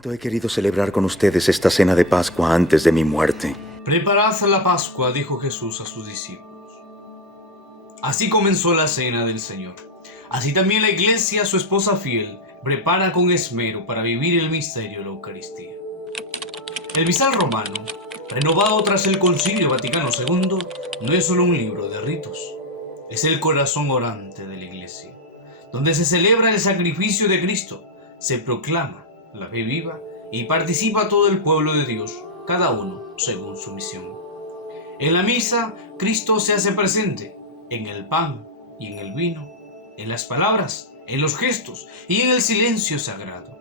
Cuánto he querido celebrar con ustedes esta cena de Pascua antes de mi muerte. Preparad la Pascua, dijo Jesús a sus discípulos. Así comenzó la cena del Señor. Así también la Iglesia, su esposa fiel, prepara con esmero para vivir el misterio de la Eucaristía. El misal romano, renovado tras el Concilio Vaticano II, no es solo un libro de ritos, es el corazón orante de la Iglesia, donde se celebra el sacrificio de Cristo, se proclama la fe viva y participa todo el pueblo de Dios, cada uno según su misión. En la misa, Cristo se hace presente en el pan y en el vino, en las palabras, en los gestos y en el silencio sagrado.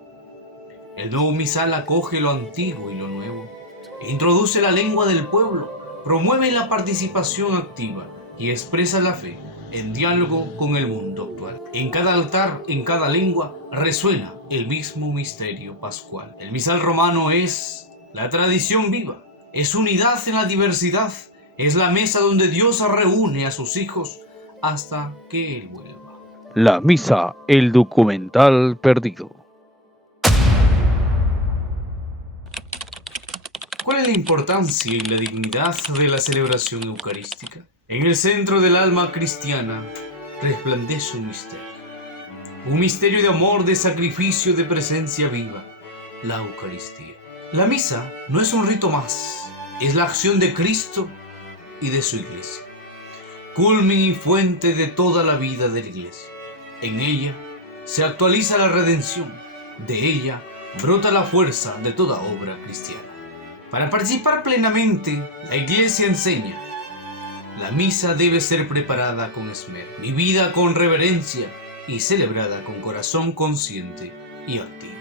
El nuevo misal acoge lo antiguo y lo nuevo, introduce la lengua del pueblo, promueve la participación activa y expresa la fe en diálogo con el mundo actual. En cada altar, en cada lengua, resuena el mismo misterio pascual. El misal romano es la tradición viva, es unidad en la diversidad, es la mesa donde Dios reúne a sus hijos hasta que Él vuelva. La misa, el documental perdido. ¿Cuál es la importancia y la dignidad de la celebración eucarística? En el centro del alma cristiana resplandece un misterio de amor, de sacrificio, de presencia viva, la Eucaristía. La misa no es un rito más, es la acción de Cristo y de su Iglesia, culmen y fuente de toda la vida de la Iglesia. En ella se actualiza la redención, de ella brota la fuerza de toda obra cristiana. Para participar plenamente, la Iglesia enseña: la misa debe ser preparada con esmero, vivida con reverencia y celebrada con corazón consciente y activo.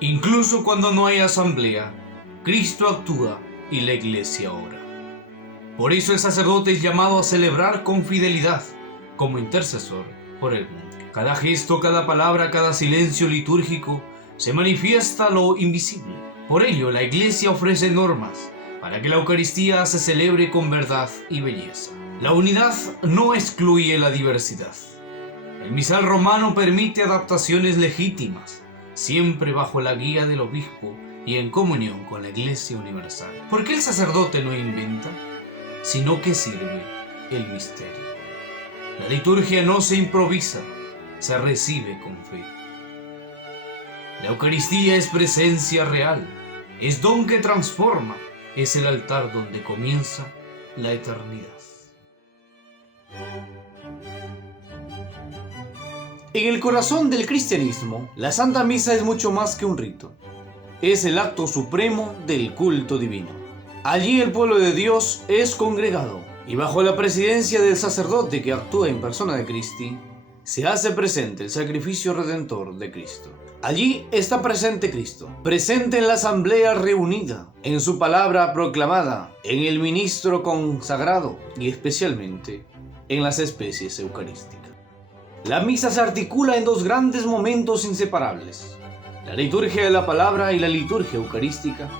Incluso cuando no hay asamblea, Cristo actúa y la Iglesia ora. Por eso el sacerdote es llamado a celebrar con fidelidad, como intercesor por el mundo. Cada gesto, cada palabra, cada silencio litúrgico se manifiesta lo invisible. Por ello, la Iglesia ofrece normas para que la Eucaristía se celebre con verdad y belleza. La unidad no excluye la diversidad. El misal romano permite adaptaciones legítimas, siempre bajo la guía del obispo y en comunión con la Iglesia universal. ¿Por qué el sacerdote no inventa, sino que sirve el misterio? La liturgia no se improvisa, se recibe con fe. La Eucaristía es presencia real, es don que transforma, es el altar donde comienza la eternidad. En el corazón del cristianismo, la Santa Misa es mucho más que un rito. Es el acto supremo del culto divino. Allí el pueblo de Dios es congregado y bajo la presidencia del sacerdote que actúa en persona de Cristi, se hace presente el sacrificio redentor de Cristo. Allí está presente Cristo, presente en la asamblea reunida, en su palabra proclamada, en el ministro consagrado y especialmente en las especies eucarísticas. La misa se articula en dos grandes momentos inseparables: la liturgia de la palabra y la liturgia eucarística.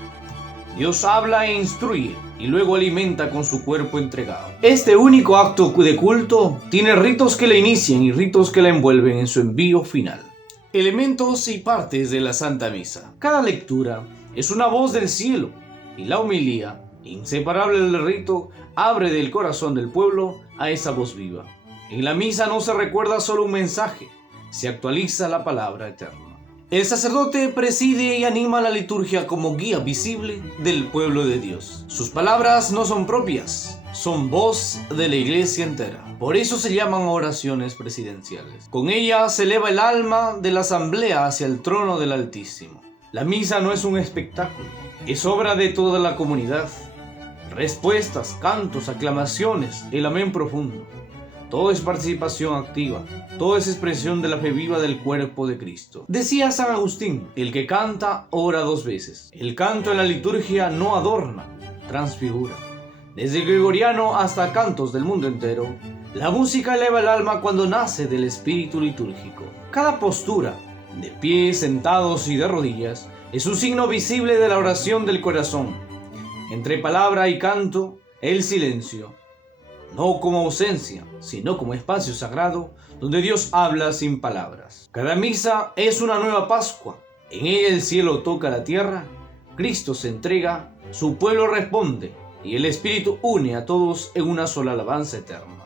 Dios habla e instruye y luego alimenta con su cuerpo entregado. Este único acto de culto tiene ritos que la inician y ritos que la envuelven en su envío final. Elementos y partes de la Santa Misa. Cada lectura es una voz del cielo y la homilía, inseparable del rito, abre del corazón del pueblo a esa voz viva. En la misa no se recuerda solo un mensaje, se actualiza la palabra eterna. El sacerdote preside y anima la liturgia como guía visible del pueblo de Dios. Sus palabras no son propias, son voz de la Iglesia entera. Por eso se llaman oraciones presidenciales. Con ella se eleva el alma de la asamblea hacia el trono del Altísimo. La misa no es un espectáculo, es obra de toda la comunidad. Respuestas, cantos, aclamaciones, el amén profundo. Todo es participación activa, todo es expresión de la fe viva del cuerpo de Cristo. Decía San Agustín: el que canta ora dos veces. El canto en la liturgia no adorna, transfigura. Desde el gregoriano hasta cantos del mundo entero, la música eleva el alma cuando nace del espíritu litúrgico. Cada postura, de pie, sentados y de rodillas, es un signo visible de la oración del corazón. Entre palabra y canto, el silencio, no como ausencia, sino como espacio sagrado donde Dios habla sin palabras. Cada misa es una nueva Pascua, En ella el cielo toca la tierra, Cristo se entrega, su pueblo responde y el Espíritu une a todos en una sola alabanza eterna.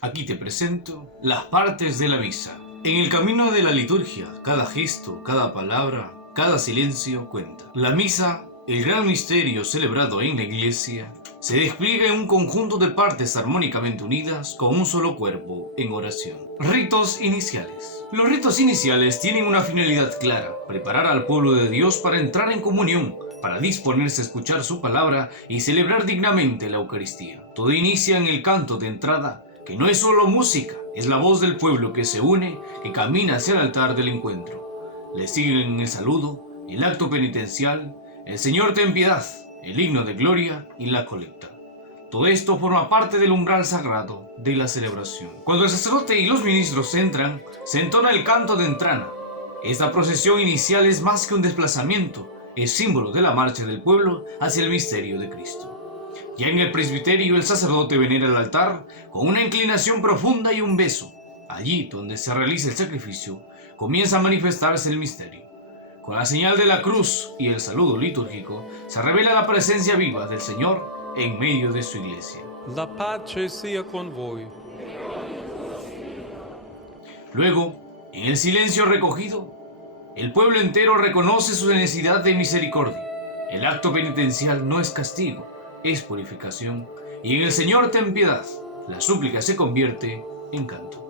Aquí te presento las partes de la misa. En el camino de la liturgia, cada gesto, cada palabra, cada silencio cuenta. La misa, el gran misterio celebrado en la iglesia, se despliega en un conjunto de partes armónicamente unidas con un solo cuerpo en oración. Ritos iniciales. Los ritos iniciales tienen una finalidad clara: preparar al pueblo de Dios para entrar en comunión, para disponerse a escuchar su palabra y celebrar dignamente la Eucaristía. Todo inicia en el canto de entrada, que no es solo música, es la voz del pueblo que se une, que camina hacia el altar del encuentro. Le siguen el saludo, el acto penitencial, el Señor ten piedad, el himno de gloria y la colecta. Todo esto forma parte del umbral sagrado de la celebración. Cuando el sacerdote y los ministros entran, se entona el canto de entrada. Esta procesión inicial es más que un desplazamiento, es símbolo de la marcha del pueblo hacia el misterio de Cristo. Ya en el presbiterio el sacerdote venera el altar con una inclinación profunda y un beso. Allí donde se realiza el sacrificio, comienza a manifestarse el misterio. Con la señal de la cruz y el saludo litúrgico, se revela la presencia viva del Señor en medio de su iglesia. La pace sia con voi. Luego, en el silencio recogido, el pueblo entero reconoce su necesidad de misericordia. El acto penitencial no es castigo, es purificación, y en el Señor ten piedad, la súplica se convierte en canto.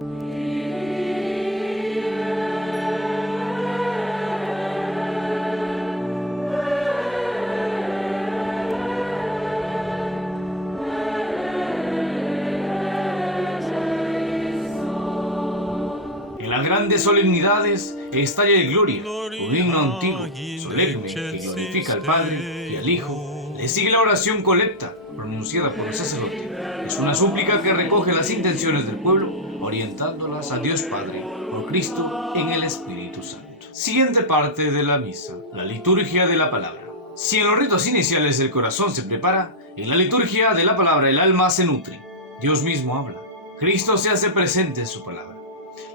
En las grandes solemnidades estalla el Gloria, un himno antiguo, solemne, que glorifica al Padre y al Hijo. Le sigue la oración colecta, pronunciada por el sacerdote. Es una súplica que recoge las intenciones del pueblo, orientándolas a Dios Padre, por Cristo, en el Espíritu Santo. Siguiente parte de la misa, la liturgia de la palabra. Si en los ritos iniciales el corazón se prepara, en la liturgia de la palabra el alma se nutre. Dios mismo habla. Cristo se hace presente en su palabra.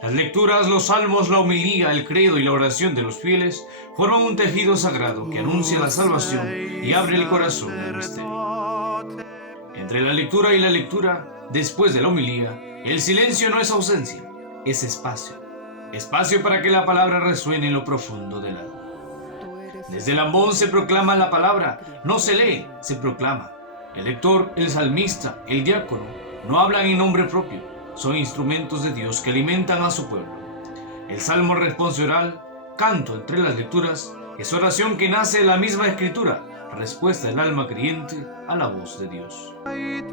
Las lecturas, los salmos, la homilía, el credo y la oración de los fieles forman un tejido sagrado que anuncia la salvación y abre el corazón al misterio. Entre la lectura y la lectura, después de la homilía, el silencio no es ausencia, es espacio. Espacio para que la palabra resuene en lo profundo del alma. Desde el ambón se proclama la palabra, no se lee, se proclama. El lector, el salmista, el diácono, no hablan en nombre propio. Son instrumentos de Dios que alimentan a su pueblo. El salmo responsorial, canto entre las lecturas, es oración que nace de la misma escritura, respuesta del alma creyente a la voz de Dios.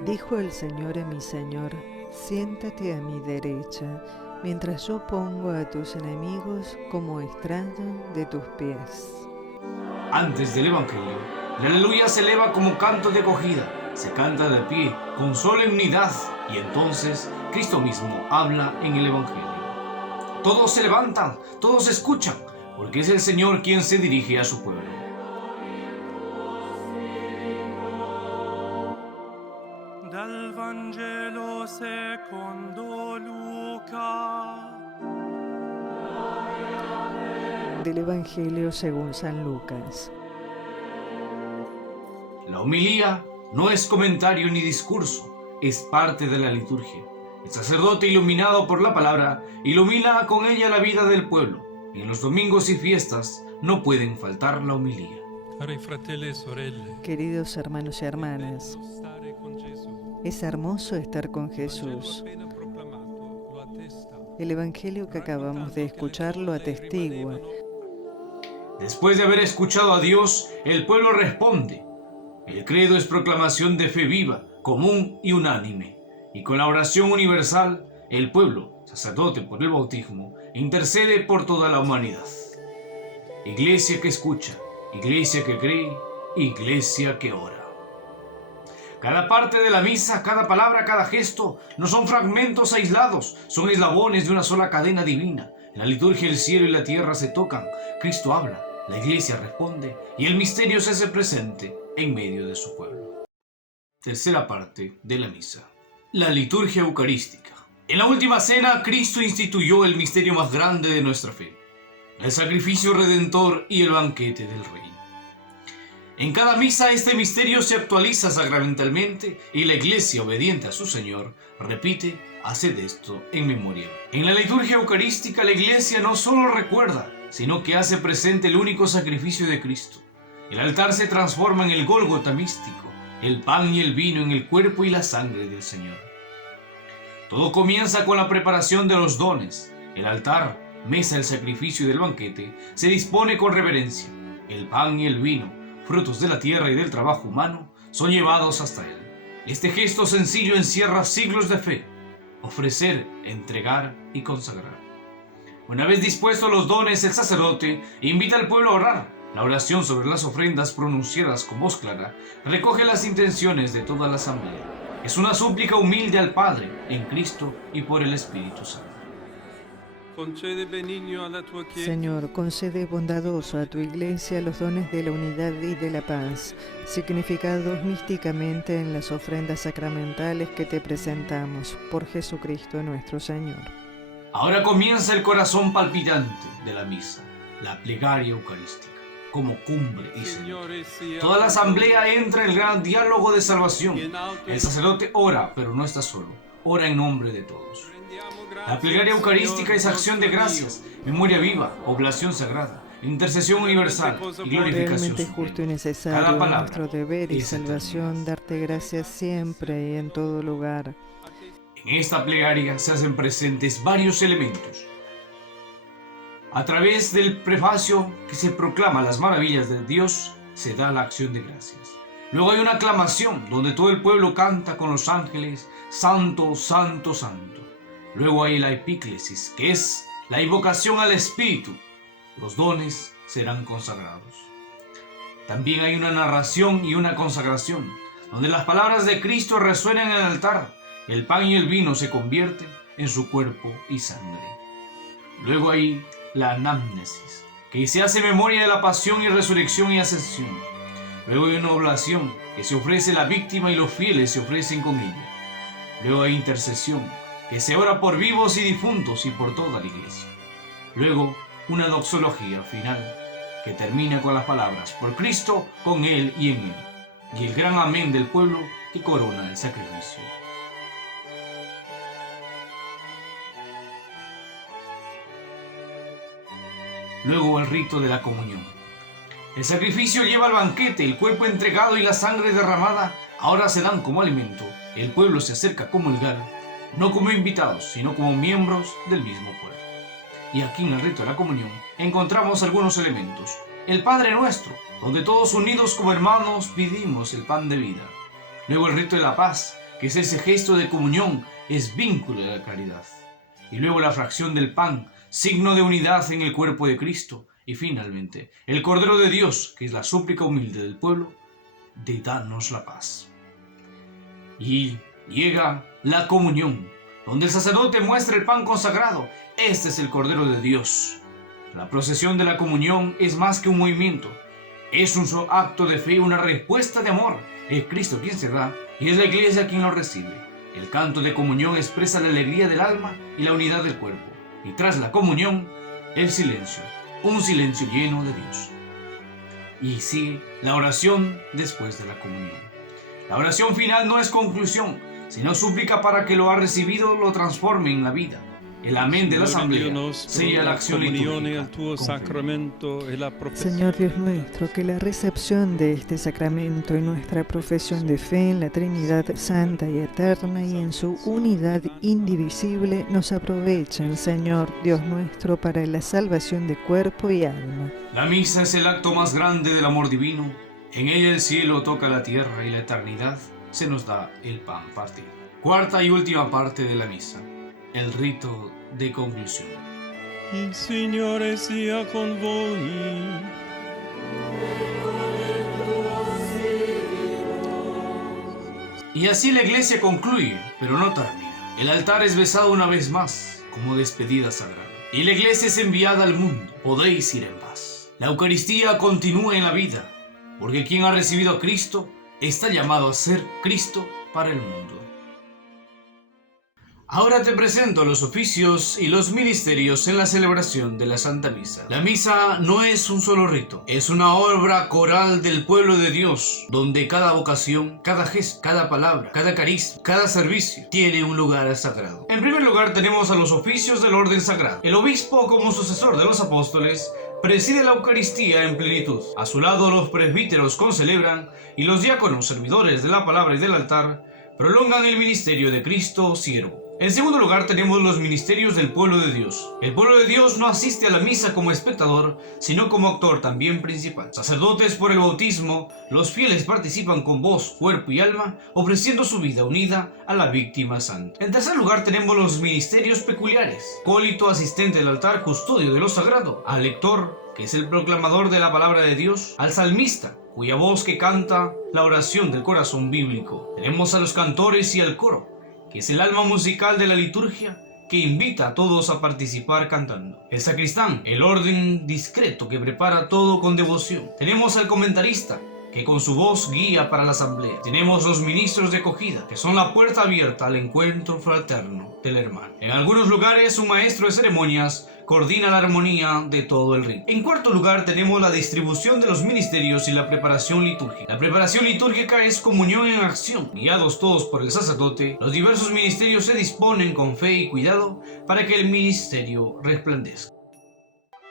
Dijo el Señor a mi Señor: siéntate a mi derecha, mientras yo pongo a tus enemigos como estrado de tus pies. Antes del Evangelio, la aleluya se eleva como canto de acogida, se canta de pie, con solemnidad, y entonces Cristo mismo habla en el Evangelio. Todos se levantan, todos escuchan, porque es el Señor quien se dirige a su pueblo. Dal Vangelo secondo Luca. Del Evangelio según San Lucas. La homilía no es comentario ni discurso, es parte de la liturgia. El sacerdote, iluminado por la palabra, ilumina con ella la vida del pueblo. En los domingos y fiestas no pueden faltar la homilía. Cari fratelli e sorelle. Queridos hermanos y hermanas, Stare con Gesù. es hermoso estar con Jesús. Appena proclamato lo attesta. El Evangelio que acabamos de escuchar lo atestigua. Después de haber escuchado a Dios, el pueblo responde. El credo es proclamación de fe viva, común y unánime. Y con la oración universal, el pueblo, sacerdote por el bautismo, intercede por toda la humanidad. Iglesia que escucha, iglesia que cree, iglesia que ora. Cada parte de la misa, cada palabra, cada gesto, no son fragmentos aislados, son eslabones de una sola cadena divina. En la liturgia el cielo y la tierra se tocan, Cristo habla, la iglesia responde y el misterio se hace presente en medio de su pueblo. Tercera parte de la misa. La liturgia eucarística. En la última cena, Cristo instituyó el misterio más grande de nuestra fe. el sacrificio redentor y el banquete del Rey. En cada misa este misterio se actualiza sacramentalmente y la Iglesia, obediente a su Señor, repite: haced esto en memoria. En la liturgia eucarística la Iglesia no solo recuerda, sino que hace presente el único sacrificio de Cristo. El altar se transforma en el Gólgota místico, el pan y el vino en el cuerpo y la sangre del Señor. Todo comienza con la preparación de los dones. El altar, mesa del sacrificio y del banquete, se dispone con reverencia. El pan y el vino, frutos de la tierra y del trabajo humano, son llevados hasta él. Este gesto sencillo encierra siglos de fe: ofrecer, entregar y consagrar. Una vez dispuestos los dones, el sacerdote invita al pueblo a orar. La oración sobre las ofrendas, pronunciadas con voz clara, recoge las intenciones de toda la asamblea. Es una súplica humilde al Padre, en Cristo y por el Espíritu Santo. Concede benigno alla tua Chiesa. Señor, concede bondadoso a tu Iglesia los dones de la unidad y de la paz, significados místicamente en las ofrendas sacramentales que te presentamos, por Jesucristo nuestro Señor. Ahora comienza el corazón palpitante de la misa, la plegaria eucarística, como cumbre y señor. Toda la asamblea entra en el gran diálogo de salvación. El sacerdote ora, pero no está solo, ora en nombre de todos. La plegaria eucarística es acción de gracias, memoria viva, oblación sagrada, intercesión universal y glorificación Realmente suprema. justo y Cada necesario, palabra nuestro deber y es salvación, eternidad. darte gracias siempre y en todo lugar. En esta plegaria se hacen presentes varios elementos. A través del prefacio que se proclama las maravillas de Dios, se da la acción de gracias. Luego hay una aclamación donde todo el pueblo canta con los ángeles: Santo, Santo, Santo. Luego hay la epíclesis, que es la invocación al Espíritu. Los dones serán consagrados. También hay una narración y una consagración, donde las palabras de Cristo resuenan en el altar. El pan y el vino se convierten en su cuerpo y sangre. Luego hay la anamnesis, que se hace memoria de la pasión y resurrección y ascensión. Luego hay una oblación, que se ofrece la víctima y los fieles se ofrecen con ella. Luego hay intercesión, que se ora por vivos y difuntos y por toda la Iglesia. Luego, una doxología final, que termina con las palabras: por Cristo, con Él y en Él. Y el gran amén del pueblo que corona el sacrificio. Luego el rito de la comunión. El sacrificio lleva al banquete, el cuerpo entregado y la sangre derramada ahora se dan como alimento. El pueblo se acerca a comulgar, no como invitados, sino como miembros del mismo pueblo. Y aquí en el rito de la comunión encontramos algunos elementos. El Padre Nuestro, donde todos unidos como hermanos pedimos el pan de vida. Luego el rito de la paz, que es ese gesto de comunión, es vínculo de la caridad. Y luego la fracción del pan, signo de unidad en el cuerpo de Cristo. Y finalmente, el Cordero de Dios, que es la súplica humilde del pueblo, de danos la paz. Y llega la comunión, donde el sacerdote muestra el pan consagrado. Este es el Cordero de Dios. La procesión de la comunión es más que un movimiento. Es un acto de fe, una respuesta de amor. Es Cristo quien se da y es la Iglesia quien lo recibe. El canto de comunión expresa la alegría del alma y la unidad del cuerpo. Y tras la comunión, el silencio, un silencio lleno de Dios. Y sigue la oración después de la comunión. La oración final no es conclusión, sino súplica para que lo ha recibido lo transforme en la vida. El amén de la asamblea sella la acción litúrgica. Señor Dios nuestro, que la recepción de este sacramento y nuestra profesión de fe en la Trinidad Santa y Eterna y en su unidad indivisible nos aprovechen, Señor Dios nuestro, para la salvación de cuerpo y alma. La misa es el acto más grande del amor divino. En ella el cielo toca la tierra y la eternidad se nos da el pan partido. Cuarta y última parte de la misa. El rito de conclusión. Il Signore sia con voi. Y así la iglesia concluye, pero no termina. El altar es besado una vez más, como despedida sagrada. Y la iglesia es enviada al mundo. Podéis ir en paz. La Eucaristía continúa en la vida, porque quien ha recibido a Cristo está llamado a ser Cristo para el mundo. Ahora te presento los oficios y los ministerios en la celebración de la Santa Misa. La misa no es un solo rito, es una obra coral del pueblo de Dios, donde cada vocación, cada gesto, cada palabra, cada carisma, cada servicio tiene un lugar sagrado. En primer lugar tenemos a los oficios del orden sagrado. El obispo, como sucesor de los apóstoles, preside la Eucaristía en plenitud. A su lado los presbíteros concelebran y los diáconos, servidores de la palabra y del altar, prolongan el ministerio de Cristo siervo. En segundo lugar tenemos los ministerios del pueblo de Dios. El pueblo de Dios no asiste a la misa como espectador, sino como actor también principal. Sacerdotes por el bautismo, los fieles participan con voz, cuerpo y alma, ofreciendo su vida unida a la víctima santa. En tercer lugar tenemos los ministerios peculiares. Acólito, asistente del altar, custodio de lo sagrado. Al lector, que es el proclamador de la palabra de Dios. Al salmista, cuya voz que canta la oración del corazón bíblico. Tenemos a los cantores y al coro, que es el alma musical de la liturgia, que invita a todos a participar cantando. El sacristán, el orden discreto que prepara todo con devoción. Tenemos al comentarista, que con su voz guía para la asamblea. Tenemos los ministros de acogida, que son la puerta abierta al encuentro fraterno del hermano. En algunos lugares, un maestro de ceremonias coordina la armonía de todo el rito. En cuarto lugar tenemos la distribución de los ministerios y la preparación litúrgica. La preparación litúrgica es comunión en acción. Guiados todos por el sacerdote, los diversos ministerios se disponen con fe y cuidado para que el ministerio resplandezca.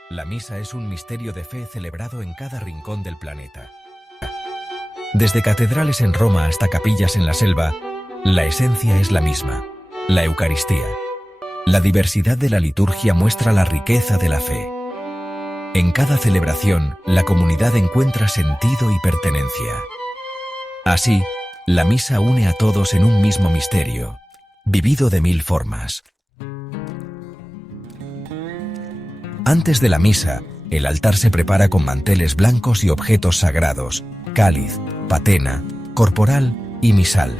La misa es un misterio de fe celebrado en cada rincón del planeta. Desde catedrales en Roma hasta capillas en la selva, la esencia es la misma, la Eucaristía. La diversidad de la liturgia muestra la riqueza de la fe. En cada celebración, la comunidad encuentra sentido y pertenencia. Así, la misa une a todos en un mismo misterio, vivido de 1000 formas. Antes de la misa, el altar se prepara con manteles blancos y objetos sagrados, cáliz, patena, corporal y misal.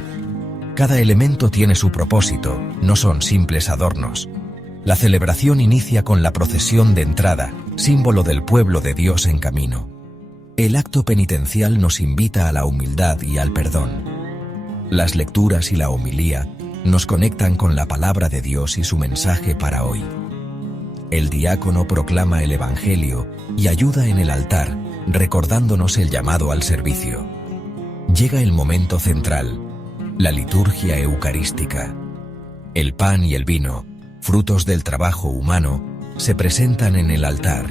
Cada elemento tiene su propósito, no son simples adornos. La celebración inicia con la procesión de entrada, símbolo del pueblo de Dios en camino. El acto penitencial nos invita a la humildad y al perdón. Las lecturas y la homilía nos conectan con la palabra de Dios y su mensaje para hoy. El diácono proclama el Evangelio y ayuda en el altar, recordándonos el llamado al servicio. Llega el momento central, la liturgia eucarística. El pan y el vino, frutos del trabajo humano, se presentan en el altar.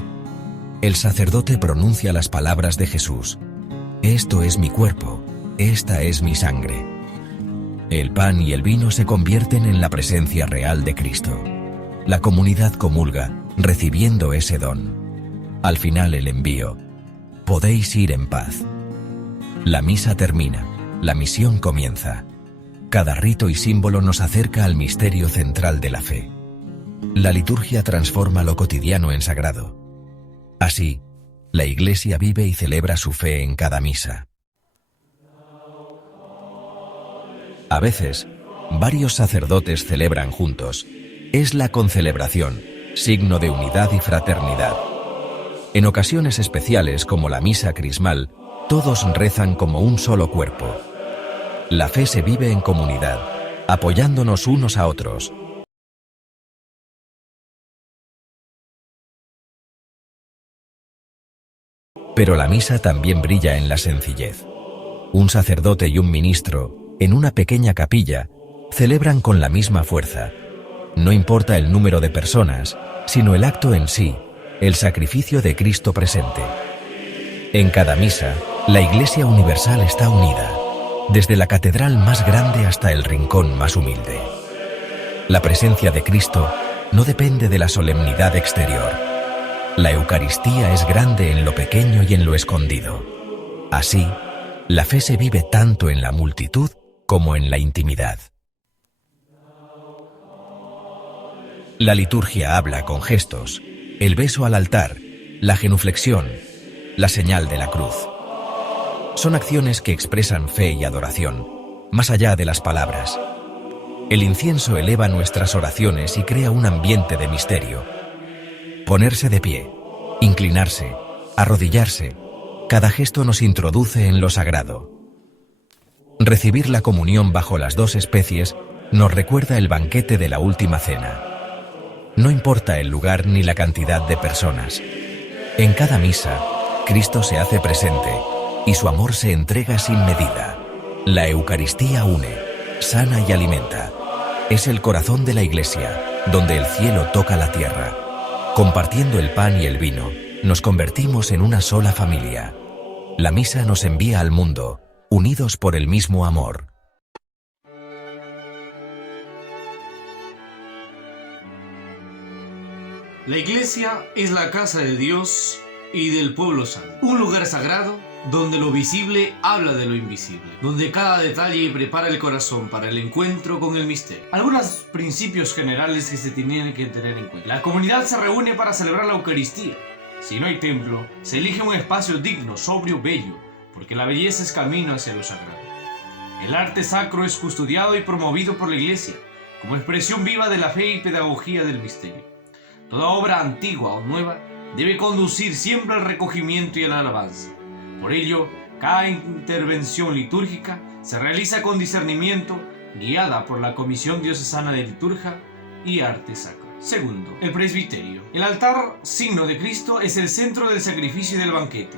El sacerdote pronuncia las palabras de Jesús: «Esto es mi cuerpo, esta es mi sangre». El pan y el vino se convierten en la presencia real de Cristo. La comunidad comulga, recibiendo ese don. Al final el envío: «Podéis ir en paz». La misa termina, la misión comienza. Cada rito y símbolo nos acerca al misterio central de la fe. La liturgia transforma lo cotidiano en sagrado. Así, la Iglesia vive y celebra su fe en cada misa. A veces, varios sacerdotes celebran juntos. Es la concelebración, signo de unidad y fraternidad. En ocasiones especiales como la misa crismal, todos rezan como un solo cuerpo. La fe se vive en comunidad, apoyándonos unos a otros. Pero la misa también brilla en la sencillez. Un sacerdote y un ministro, en una pequeña capilla, celebran con la misma fuerza. No importa el número de personas, sino el acto en sí, el sacrificio de Cristo presente. En cada misa, la Iglesia universal está unida, desde la catedral más grande hasta el rincón más humilde. La presencia de Cristo no depende de la solemnidad exterior. La Eucaristía es grande en lo pequeño y en lo escondido. Así, la fe se vive tanto en la multitud como en la intimidad. La liturgia habla con gestos, el beso al altar, la genuflexión, la señal de la cruz. Son acciones que expresan fe y adoración, más allá de las palabras. El incienso eleva nuestras oraciones y crea un ambiente de misterio. Ponerse de pie, inclinarse, arrodillarse, cada gesto nos introduce en lo sagrado. Recibir la comunión bajo las dos especies nos recuerda el banquete de la última cena. No importa el lugar ni la cantidad de personas. En cada misa, Cristo se hace presente y su amor se entrega sin medida. La Eucaristía une, sana y alimenta. Es el corazón de la Iglesia, donde el cielo toca la tierra. Compartiendo el pan y el vino, nos convertimos en una sola familia. La misa nos envía al mundo, unidos por el mismo amor. La iglesia es la casa de Dios y del pueblo santo. Un lugar sagrado donde lo visible habla de lo invisible, donde cada detalle prepara el corazón para el encuentro con el misterio. Algunos principios generales que se tienen que tener en cuenta. La comunidad se reúne para celebrar la Eucaristía. Si no hay templo, se elige un espacio digno, sobrio, bello, porque la belleza es camino hacia lo sagrado. El arte sacro es custodiado y promovido por la iglesia, como expresión viva de la fe y pedagogía del misterio. Toda obra antigua o nueva debe conducir siempre al recogimiento y a la alabanza. Por ello, cada intervención litúrgica se realiza con discernimiento, guiada por la Comisión Diocesana de Liturgia y Arte Sacro. Segundo, el presbiterio. El altar, signo de Cristo, es el centro del sacrificio y del banquete.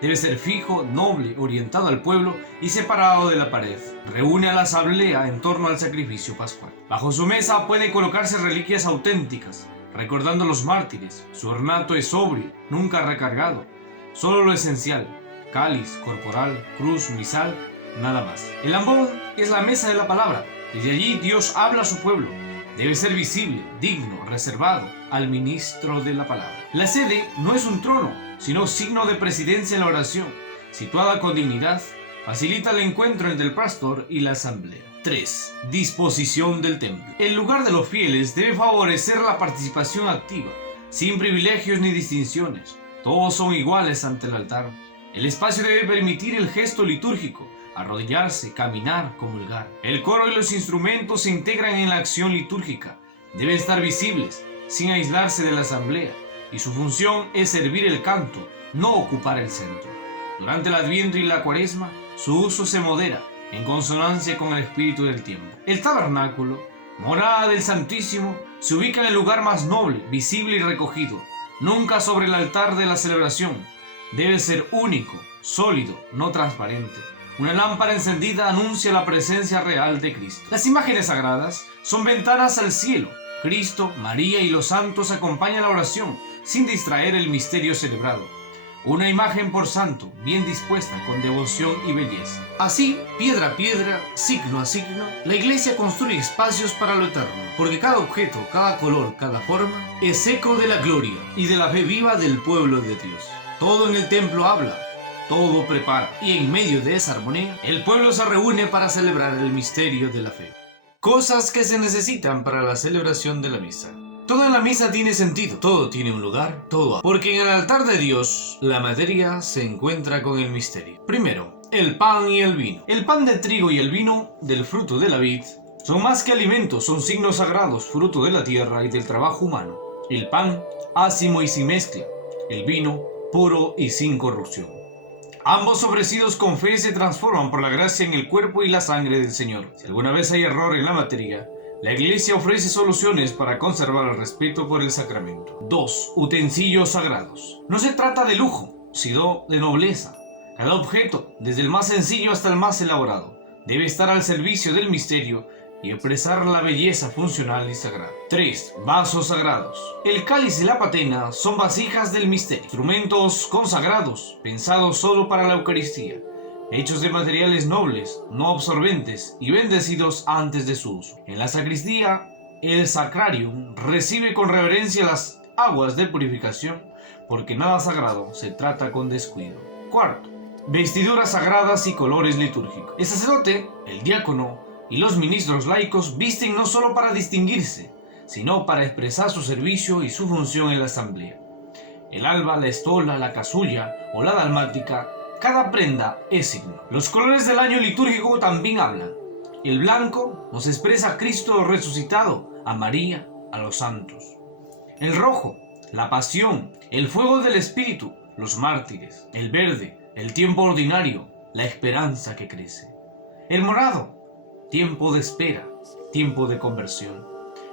Debe ser fijo, noble, orientado al pueblo y separado de la pared. Reúne a la asamblea en torno al sacrificio pascual. Bajo su mesa pueden colocarse reliquias auténticas, recordando a los mártires. Su ornato es sobrio, nunca recargado, solo lo esencial: cáliz, corporal, cruz, misal, nada más. El ambón es la mesa de la palabra. Desde allí Dios habla a su pueblo. Debe ser visible, digno, reservado al ministro de la palabra. La sede no es un trono, sino signo de presidencia en la oración. Situada con dignidad, facilita el encuentro entre el pastor y la asamblea. 3. Disposición del templo. El lugar de los fieles debe favorecer la participación activa, sin privilegios ni distinciones. Todos son iguales ante el altar. El espacio debe permitir el gesto litúrgico: arrodillarse, caminar, comulgar. El coro y los instrumentos se integran en la acción litúrgica. Deben estar visibles, sin aislarse de la asamblea, y su función es servir el canto, no ocupar el centro. Durante el Adviento y la Cuaresma, su uso se modera, en consonancia con el espíritu del tiempo. El tabernáculo, morada del Santísimo, se ubica en el lugar más noble, visible y recogido, nunca sobre el altar de la celebración. Debe ser único, sólido, no transparente. Una lámpara encendida anuncia la presencia real de Cristo. Las imágenes sagradas son ventanas al cielo. Cristo, María y los santos acompañan la oración, sin distraer el misterio celebrado. Una imagen por santo, bien dispuesta, con devoción y belleza. Así, piedra a piedra, signo a signo, la iglesia construye espacios para lo eterno, porque cada objeto, cada color, cada forma, es eco de la gloria y de la fe viva del pueblo de Dios. Todo en el templo habla, todo prepara, y en medio de esa armonía, el pueblo se reúne para celebrar el misterio de la fe. Cosas que se necesitan para la celebración de la misa. Todo en la misa tiene sentido, todo tiene un lugar, todo. Porque en el altar de Dios, la materia se encuentra con el misterio. Primero, el pan y el vino. El pan de trigo y el vino del fruto de la vid son más que alimentos, son signos sagrados, fruto de la tierra y del trabajo humano. El pan, ácimo y sin mezcla. El vino, puro y sin corrupción. Ambos ofrecidos con fe se transforman por la gracia en el cuerpo y la sangre del Señor. Si alguna vez hay error en la materia, la Iglesia ofrece soluciones para conservar el respeto por el sacramento. 2. Utensilios sagrados. No se trata de lujo, sino de nobleza. Cada objeto, desde el más sencillo hasta el más elaborado, debe estar al servicio del misterio y expresar la belleza funcional y sagrada. 3. Vasos sagrados. El cáliz y la patena son vasijas del misterio, instrumentos consagrados, pensados solo para la Eucaristía, hechos de materiales nobles, no absorbentes y bendecidos antes de su uso. En la sacristía, el sacrarium recibe con reverencia las aguas de purificación, porque nada sagrado se trata con descuido. 4. Vestiduras sagradas y colores litúrgicos. El sacerdote, el diácono y los ministros laicos visten no solo para distinguirse, sino para expresar su servicio y su función en la asamblea. El alba, la estola, la casulla o la dalmática, cada prenda es signo. Los colores del año litúrgico también hablan. El blanco nos expresa a Cristo resucitado, a María, a los santos. El rojo, la pasión, el fuego del Espíritu, los mártires. El verde, el tiempo ordinario, la esperanza que crece. El morado, tiempo de espera, tiempo de conversión.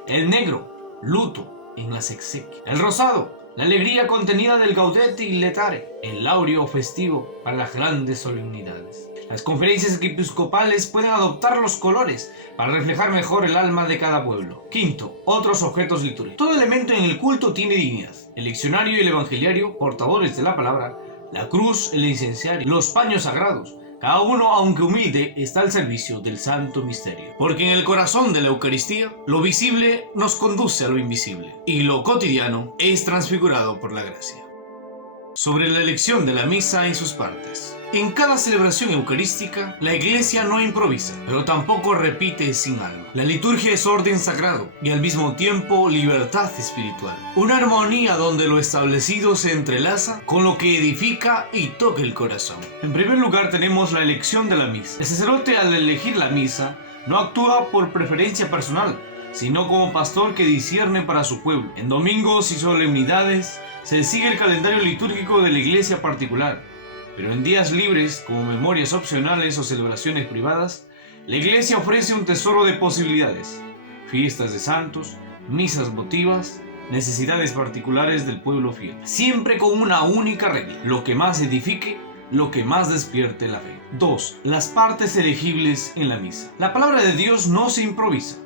El negro, luto en las exequias. El rosado, la alegría contenida del gaudete y letare. El áureo festivo para las grandes solemnidades. Las conferencias episcopales pueden adoptar los colores para reflejar mejor el alma de cada pueblo. Quinto, otros objetos litúrgicos. Todo elemento en el culto tiene dignidad. El leccionario y el evangeliario, portadores de la palabra, la cruz, el incenciario, los paños sagrados. Cada uno, aunque humilde, está al servicio del santo misterio. Porque en el corazón de la Eucaristía, lo visible nos conduce a lo invisible, y lo cotidiano es transfigurado por la gracia. Sobre la elección de la misa y sus partes. En cada celebración eucarística, la Iglesia no improvisa, pero tampoco repite sin alma. La liturgia es orden sagrado y al mismo tiempo libertad espiritual. Una armonía donde lo establecido se entrelaza con lo que edifica y toca el corazón. En primer lugar tenemos la elección de la misa. El sacerdote, al elegir la misa, no actúa por preferencia personal, sino como pastor que discierne para su pueblo. En domingos y solemnidades se sigue el calendario litúrgico de la iglesia particular. Pero en días libres, como memorias opcionales o celebraciones privadas, la Iglesia ofrece un tesoro de posibilidades: fiestas de santos, misas votivas, necesidades particulares del pueblo fiel. Siempre con una única regla: lo que más edifique, lo que más despierte la fe. 2. Las partes elegibles en la misa. La palabra de Dios no se improvisa.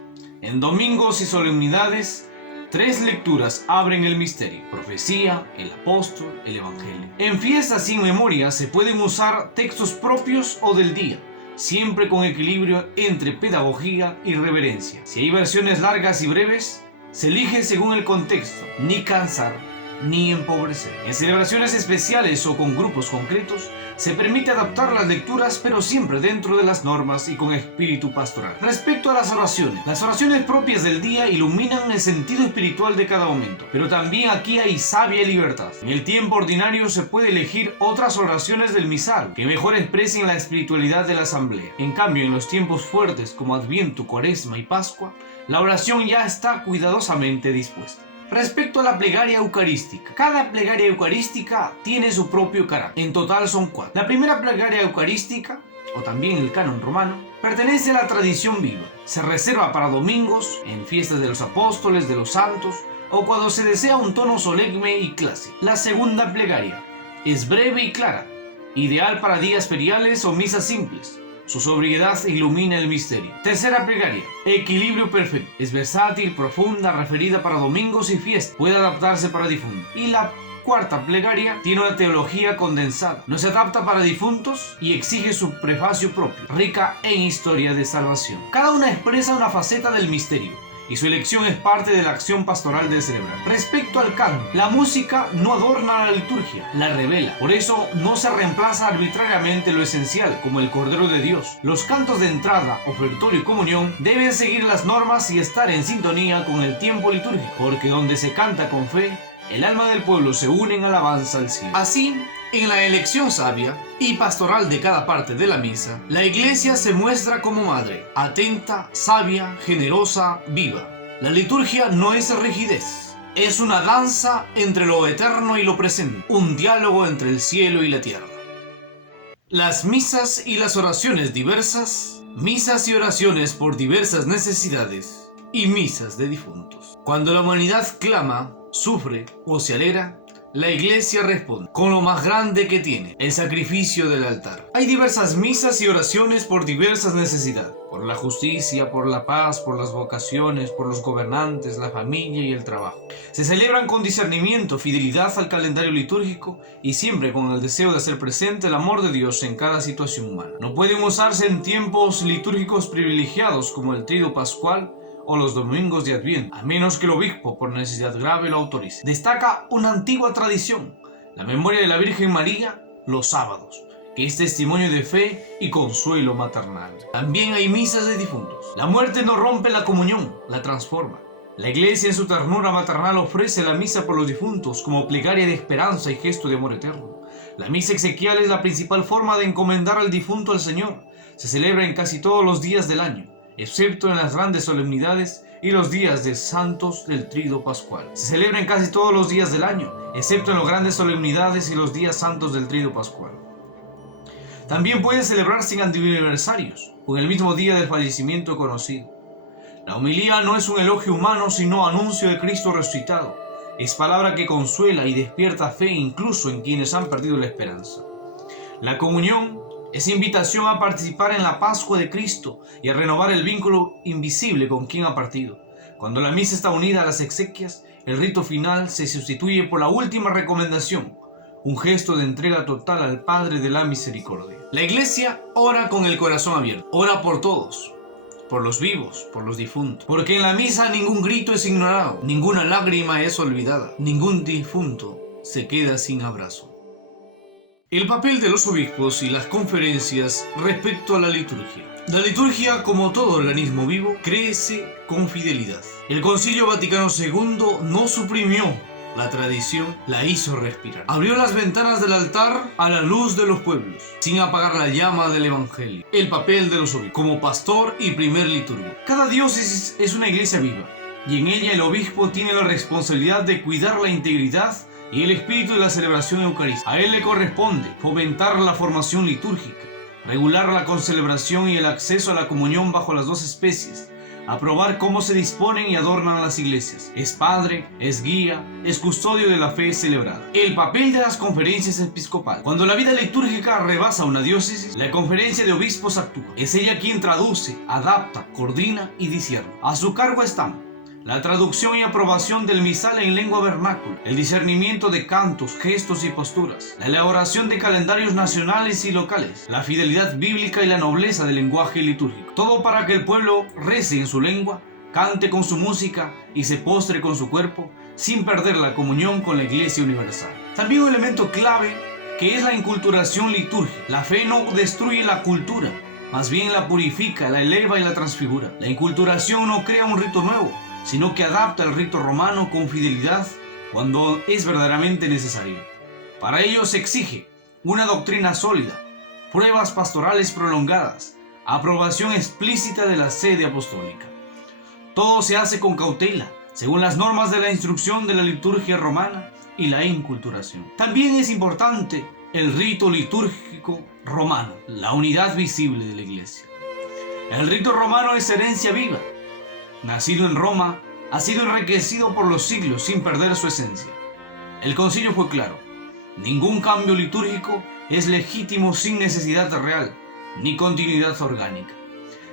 En domingos y solemnidades, 3 lecturas abren el misterio: profecía, el apóstol, el evangelio. En fiestas y en memorias se pueden usar textos propios o del día, siempre con equilibrio entre pedagogía y reverencia. Si hay versiones largas y breves, se elige según el contexto, ni cansar ni empobrecer. En celebraciones especiales o con grupos concretos, se permite adaptar las lecturas, pero siempre dentro de las normas y con espíritu pastoral. Respecto a las oraciones propias del día iluminan el sentido espiritual de cada momento, pero también aquí hay sabia libertad. En el tiempo ordinario se puede elegir otras oraciones del misal que mejor expresen la espiritualidad de la asamblea. En cambio, en los tiempos fuertes como Adviento, Cuaresma y Pascua, la oración ya está cuidadosamente dispuesta. Respecto a la plegaria eucarística, cada plegaria eucarística tiene su propio carácter. En total son 4. La primera plegaria eucarística, o también el canon romano, pertenece a la tradición viva. Se reserva para domingos, en fiestas de los apóstoles, de los santos, o cuando se desea un tono solemne y clásico. La segunda plegaria es breve y clara, ideal para días feriales o misas simples. Su sobriedad ilumina el misterio. Tercera plegaria, equilibrio perfecto. Es versátil, profunda, referida para domingos y fiestas. Puede adaptarse para difuntos. Y la cuarta plegaria tiene una teología condensada. No se adapta para difuntos y exige su prefacio propio, rica en historia de salvación. Cada una expresa una faceta del misterio, y su elección es parte de la acción pastoral de celebrar. Respecto al canon, la música no adorna la liturgia, la revela. Por eso no se reemplaza arbitrariamente lo esencial, como el Cordero de Dios. Los cantos de entrada, ofertorio y comunión deben seguir las normas y estar en sintonía con el tiempo litúrgico, porque donde se canta con fe, el alma del pueblo se une en alabanza al cielo. Así, en la elección sabia y pastoral de cada parte de la misa, la Iglesia se muestra como madre, atenta, sabia, generosa, viva. La liturgia no es rigidez, es una danza entre lo eterno y lo presente, un diálogo entre el cielo y la tierra. Las misas y las oraciones diversas, misas y oraciones por diversas necesidades, y misas de difuntos. Cuando la humanidad clama, sufre o se alegra, la Iglesia responde con lo más grande que tiene, el sacrificio del altar. Hay diversas misas y oraciones por diversas necesidades: por la justicia, por la paz, por las vocaciones, por los gobernantes, la familia y el trabajo. Se celebran con discernimiento, fidelidad al calendario litúrgico y siempre con el deseo de hacer presente el amor de Dios en cada situación humana. No pueden usarse en tiempos litúrgicos privilegiados como el Tríodo Pascual o los domingos de Adviento, a menos que el obispo por necesidad grave lo autorice. Destaca una antigua tradición, la memoria de la Virgen María los sábados, que es testimonio de fe y consuelo maternal. También hay misas de difuntos. La muerte no rompe la comunión, la transforma. La Iglesia en su ternura maternal ofrece la misa por los difuntos como plegaria de esperanza y gesto de amor eterno. La misa exequial es la principal forma de encomendar al difunto al Señor. Se celebra en casi todos los días del año, excepto en las grandes solemnidades y los días de santos del Tríodo Pascual. Se celebra en casi todos los días del año, excepto en las grandes solemnidades y los días santos del Tríodo Pascual. También puede celebrarse en aniversarios o en el mismo día del fallecimiento conocido. La homilía no es un elogio humano, sino anuncio de Cristo resucitado. Es palabra que consuela y despierta fe incluso en quienes han perdido la esperanza. La comunión es invitación a participar en la Pascua de Cristo y a renovar el vínculo invisible con quien ha partido. Cuando la misa está unida a las exequias, el rito final se sustituye por la última recomendación, un gesto de entrega total al Padre de la Misericordia. La Iglesia ora con el corazón abierto, ora por todos, por los vivos, por los difuntos, porque en la misa ningún grito es ignorado, ninguna lágrima es olvidada, ningún difunto se queda sin abrazo. El papel de los obispos y las conferencias respecto a la liturgia. La liturgia, como todo organismo vivo, crece con fidelidad. El Concilio Vaticano II no suprimió la tradición, la hizo respirar. Abrió las ventanas del altar a la luz de los pueblos, sin apagar la llama del Evangelio. El papel de los obispos, como pastor y primer liturgo. Cada diócesis es una iglesia viva, y en ella el obispo tiene la responsabilidad de cuidar la integridad y el espíritu de la celebración eucarística. A él le corresponde fomentar la formación litúrgica, regular la concelebración y el acceso a la comunión bajo las dos especies, aprobar cómo se disponen y adornan las iglesias. Es padre, es guía, es custodio de la fe celebrada. El papel de las conferencias episcopales. Cuando la vida litúrgica rebasa una diócesis, la conferencia de obispos actúa. Es ella quien traduce, adapta, coordina y discierne. A su cargo están la traducción y aprobación del misal en lengua vernácula, el discernimiento de cantos, gestos y posturas, la elaboración de calendarios nacionales y locales, la fidelidad bíblica y la nobleza del lenguaje litúrgico. Todo para que el pueblo rece en su lengua, cante con su música y se postre con su cuerpo, sin perder la comunión con la Iglesia Universal. También un elemento clave que es la inculturación litúrgica. La fe no destruye la cultura, más bien la purifica, la eleva y la transfigura. La inculturación no crea un rito nuevo, sino que adapta el rito romano con fidelidad cuando es verdaderamente necesario. Para ello se exige una doctrina sólida, pruebas pastorales prolongadas, aprobación explícita de la sede apostólica. Todo se hace con cautela, según las normas de la instrucción de la liturgia romana y la inculturación. También es importante el rito litúrgico romano, la unidad visible de la Iglesia. El rito romano es herencia viva. Nacido en Roma, ha sido enriquecido por los siglos sin perder su esencia. El concilio fue claro: ningún cambio litúrgico es legítimo sin necesidad real, ni continuidad orgánica.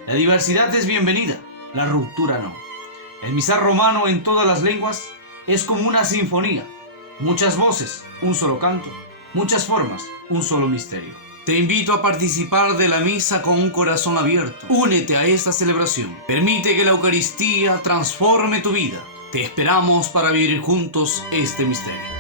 La diversidad es bienvenida, la ruptura no. El misal romano en todas las lenguas es como una sinfonía: muchas voces, un solo canto; muchas formas, un solo misterio. Te invito a participar de la misa con un corazón abierto. Únete a esta celebración. Permite que la Eucaristía transforme tu vida. Te esperamos para vivir juntos este misterio.